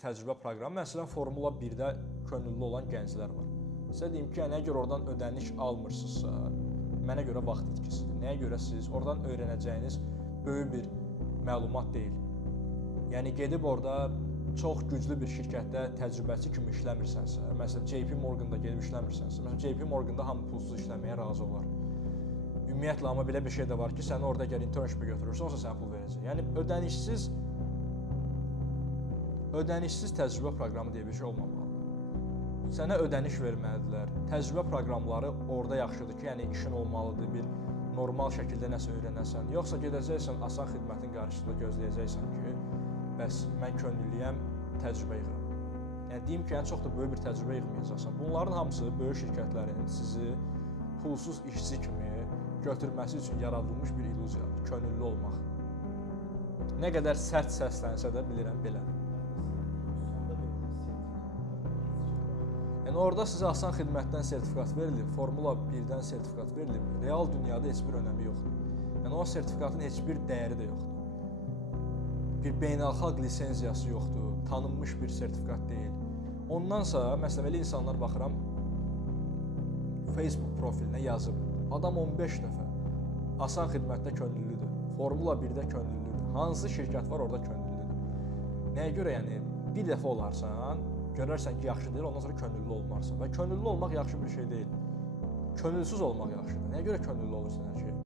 təcrübə proqramı, məsələn, Formula 1-də könüllü olan gənclər var. Sizə deyim ki, nəyə görə oradan ödəniş almırsınızsa, mənə görə vaxt itkisidir. Nəyə görə siz oradan öyrənəcəyiniz böyük bir məlumat deyil. Yəni, gedib orada çox güclü bir şirkətdə təcrübəçi kimi işləmirsənsə, məsələn, JP Morgan-da gedib işləmirsənsə, məsələn, JP Morgan-da hamı pulsuz işləməyə razı olar. Ümumiyyətlə, amma belə bir şey də var ki, səni orada əgər internship götürürsə, onsa sənə pul verəcək. Yəni, ödənişsiz təcrübə proqramı deyə bir şey olmamalıdır. Sənə ödəniş verməlidirlər. Təcrübə proqramları orada yaxşıdır ki, yəni işin olmalıdır, bir normal şəkildə nəsə öyrənəsən. Yoxsa gedəcəksən, asan xidmətin qarşısında gözləyəcəksən ki, bəs mən könüllüyəm, təcrübə yığıram. Yəni, deyim ki, çox da böyük bir təcrübə yığmayacaqsan. Bunların hamısı böyük şirkətlərin sizi pulsuz işçi kimi götürməsi üçün yaradılmış bir illüziyadır, könüllü olmaq. Nə qədər sərt səslənsə də bilirəm belədir. Yəni, orada sizə asan xidmətdən sertifikat verilir, Formula 1-dən sertifikat verilir. Real dünyada heç bir önəmi yoxdur. Yəni, o sertifikatın heç bir dəyəri də yoxdur. Bir beynəlxalq lisenziyası yoxdur, tanınmış bir sertifikat deyil. Ondansa, məsələn, elə insanlar baxıram, Facebook profilinə yazıb, adam 15 dəfə asan xidmətdə könüllüdür, Formula 1-də könüllüdür. Hansı şirkət var orada könüllüdür? Nəyə görə, yəni, bir dəfə olarsan, görərsən ki, yaxşı deyil, ondan sonra könüllü olmarsan. Və könüllü olmaq yaxşı bir şey deyil. Könülsüz olmaq yaxşıdır. Nəyə görə könüllü olursan hər şey?